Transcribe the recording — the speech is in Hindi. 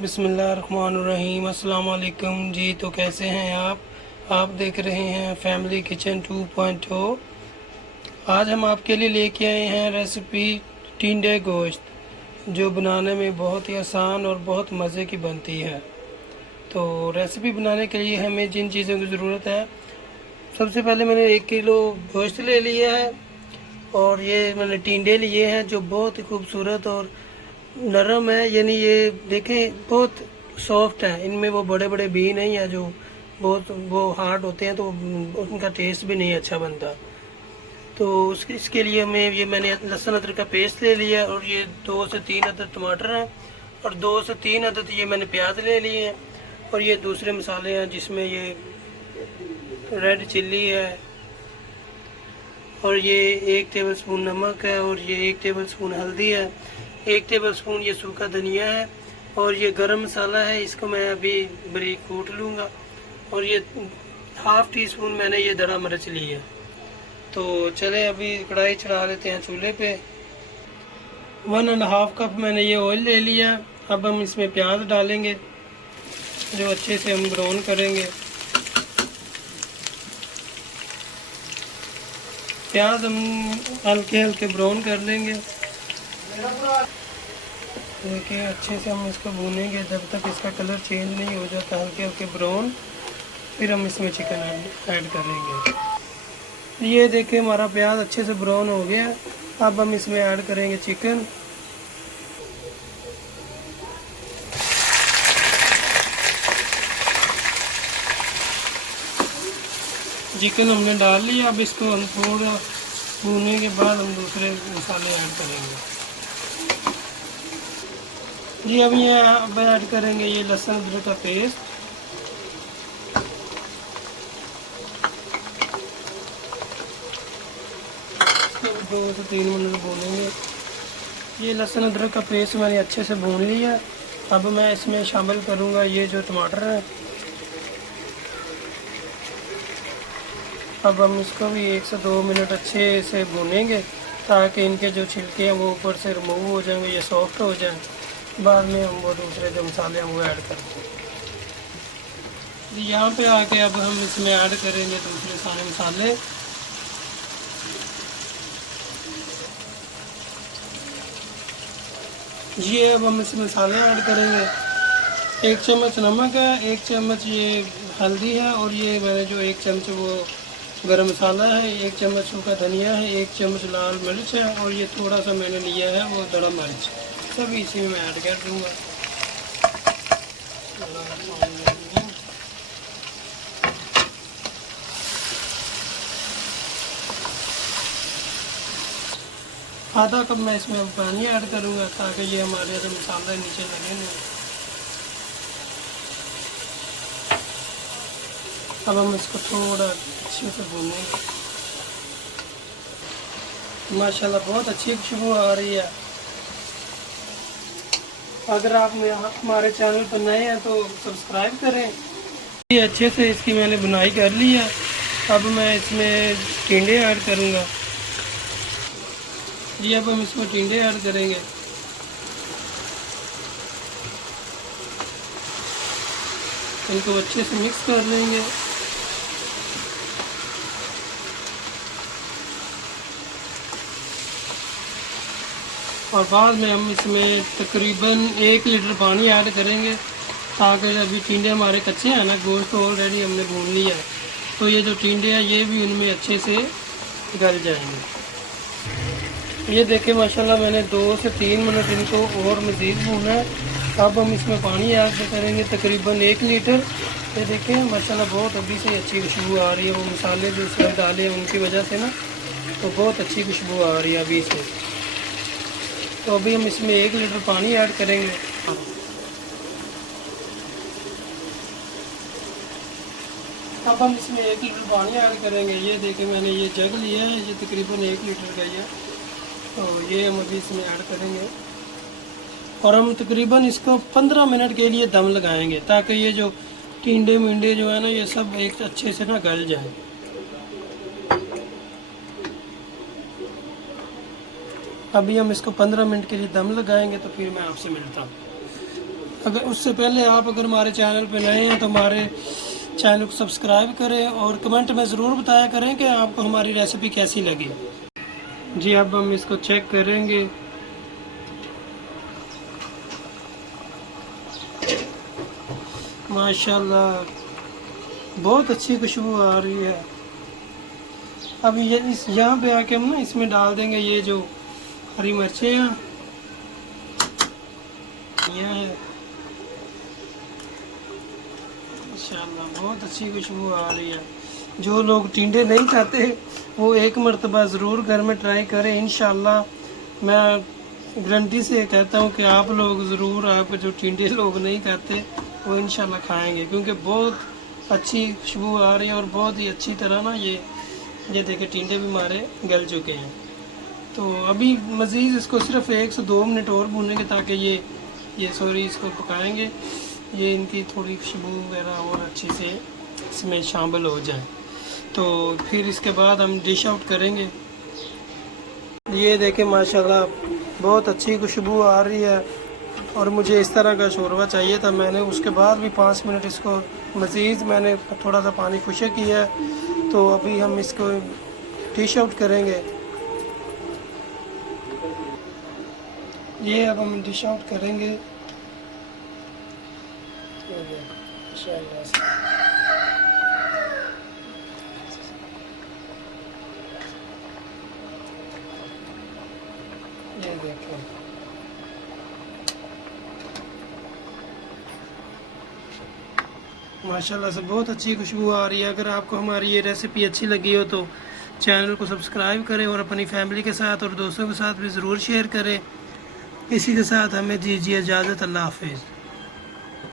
बिस्मिल्लाहिर्रहमानिर्रहीम। अस्सलाम वालेकुम जी। तो कैसे हैं आप देख रहे हैं फैमिली किचन 2.0। आज हम आपके लिए लेके आए हैं रेसिपी टिंडे गोश्त, जो बनाने में बहुत ही आसान और बहुत मज़े की बनती है। तो रेसिपी बनाने के लिए हमें जिन चीज़ों की ज़रूरत है, सबसे पहले मैंने 1 किलो गोश्त ले लिया है और ये मैंने टिंडे लिए हैं जो बहुत ही खूबसूरत और नरम है। यानी ये देखें बहुत सॉफ्ट है, इनमें वो बड़े बड़े भी नहीं है जो बहुत वो हार्ड होते हैं, तो उनका टेस्ट भी नहीं अच्छा बनता। तो इसके लिए मैंने लहसुन अदरक का पेस्ट ले लिया और ये 2 से 3 अदद टमाटर हैं और 2 से 3 अदद ये मैंने प्याज ले लिए हैं। और ये दूसरे मसाले हैं जिसमें ये रेड चिल्ली है और ये 1 टेबलस्पून नमक है और ये 1 टेबलस्पून हल्दी है, 1 टेबलस्पून ये सूखा धनिया है और ये गरम मसाला है, इसको मैं अभी बारीक कूट लूँगा। और ये ½ टीस्पून मैंने ये दड़ा मिर्च ली है। तो चले अभी कढ़ाई चढ़ा लेते हैं चूल्हे पे। 1½ कप मैंने ये ऑयल ले लिया। अब हम इसमें प्याज डालेंगे जो अच्छे से हम ब्राउन करेंगे। प्याज हम हल्के हल्के ब्राउन कर लेंगे। देखिए अच्छे से हम इसको भूनेंगे जब तक इसका कलर चेंज नहीं हो जाता, हल्के हल्के ब्राउन। फिर हम इसमें चिकन ऐड करेंगे। ये देखिए हमारा प्याज अच्छे से ब्राउन हो गया। अब हम इसमें ऐड करेंगे चिकन। चिकन हमने डाल लिया। अब इसको हम थोड़ा भूनने के बाद हम दूसरे मसाले ऐड करेंगे जी। अब ऐड करेंगे ये लहसुन अदरक का पेस्ट। तो 2 से 3 मिनट भूनेंगे। ये लहसुन अदरक का पेस्ट मैंने अच्छे से भून लिया। अब मैं इसमें शामिल करूँगा ये जो टमाटर है। अब हम इसको भी 1 से 2 मिनट अच्छे से भूनेंगे ताकि इनके जो छिलके हैं वो ऊपर से रिमूव हो जाएंगे, ये सॉफ्ट हो जाए। बाद में हम वो दूसरे जो मसाले हैं वो ऐड करते हैं। यहाँ पे आके अब हम इसमें ऐड करेंगे दूसरे सारे मसाले। ये अब हम इसमें मसाले ऐड करेंगे। 1 चम्मच नमक है, 1 चम्मच ये हल्दी है और ये मैंने जो 1 चम्मच वो गरम मसाला है, 1 चम्मच सूखा धनिया है, 1 चम्मच लाल मिर्च है और ये थोड़ा सा मैंने लिया है वो दड़ा मिर्च। सब इसी में मैं ऐड कर दूँगा। ½ कप मैं इसमें पानी ऐड करूँगा ताकि ये हमारे जो मसाला नीचे लगे नहीं। अब हम इसको थोड़ा अच्छे से भूनेंगे। माशाल्लाह बहुत अच्छी खुशबू आ रही है। अगर आप हमारे चैनल पर नए हैं तो सब्सक्राइब करें। ये अच्छे से इसकी मैंने बुनाई कर ली है। अब मैं इसमें टिंडे ऐड करूँगा जी। अब हम इसमें टिंडे ऐड करेंगे। इनको अच्छे से मिक्स कर लेंगे। और बाद में हम इसमें तकरीबन 1 लीटर पानी ऐड करेंगे ताकि अभी टिंडे हमारे कच्चे हैं ना, गोश्त तो ऑलरेडी हमने भून लिया है, तो ये जो टिंडे हैं ये भी उनमें अच्छे से गल जाएंगे। ये देखें माशाल्लाह मैंने 2 से 3 मिनट इनको और मज़ीद भूना है। अब हम इसमें पानी ऐड करेंगे तकरीबन 1 लीटर। ये देखें माशाल्लाह बहुत अभी से अच्छी खुशबू आ रही है। वो मसाले जो इसमें डाले हैं उनकी वजह से ना, तो बहुत अच्छी खुशबू आ रही है अभी से। तो अभी हम इसमें 1 लीटर पानी ऐड करेंगे। अब हम इसमें 1 लीटर पानी ऐड करेंगे। ये देखें मैंने ये जग लिया है, ये तकरीबन 1 लीटर का ही है। तो ये हम अभी इसमें ऐड करेंगे और हम तकरीबन इसको 15 मिनट के लिए दम लगाएंगे ताकि ये जो टिंडे मिंडे जो है ना ये सब एक अच्छे से ना गल जाए। अभी हम इसको 15 मिनट के लिए दम लगाएंगे तो फिर मैं आपसे मिलता हूँ। अगर उससे पहले आप अगर हमारे चैनल पे नए हैं तो हमारे चैनल को सब्सक्राइब करें और कमेंट में ज़रूर बताया करें कि आपको हमारी रेसिपी कैसी लगी। जी अब हम इसको चेक करेंगे। माशाल्लाह बहुत अच्छी खुशबू आ रही है। अब ये इस यहाँ पे आके हम ना इसमें डाल देंगे ये जो हरी मिर्चें हैं, यहाँ है। इंशाल्लाह बहुत अच्छी खुशबू आ रही है। जो लोग टिंडे नहीं खाते वो एक मरतबा ज़रूर घर में ट्राई करें। इंशाल्लाह मैं गारंटी से कहता हूँ कि आप लोग ज़रूर, आप जो टिंडे लोग नहीं खाते वो इंशाल्लाह खाएंगे, क्योंकि बहुत अच्छी खुशबू आ रही है और बहुत ही अच्छी तरह ना ये देखिए टिंडे भी हमारे गल चुके हैं। तो अभी मज़ीद इसको सिर्फ 1 से 2 मिनट और भूनेंगे ताकि इसको पकाएंगे, ये इनकी थोड़ी खुशबू वगैरह और अच्छे से इसमें शामिल हो जाए। तो फिर इसके बाद हम डिश आउट करेंगे। ये देखें माशाल्लाह बहुत अच्छी खुशबू आ रही है और मुझे इस तरह का शोरबा चाहिए था। मैंने उसके बाद भी 5 मिनट इसको मज़ीद मैंने थोड़ा सा पानी खुशक किया है। तो अभी हम इसको डिश आउट करेंगे। ये अब हम डिश आउट करेंगे। माशाल्लाह से ये देखें माशाल्लाह से बहुत अच्छी खुशबू आ रही है। अगर आपको हमारी ये रेसिपी अच्छी लगी हो तो चैनल को सब्सक्राइब करें और अपनी फैमिली के साथ और दोस्तों के साथ भी ज़रूर शेयर करें। इसी के साथ हमें दीजिए इजाज़त। अल्लाह हाफिज़।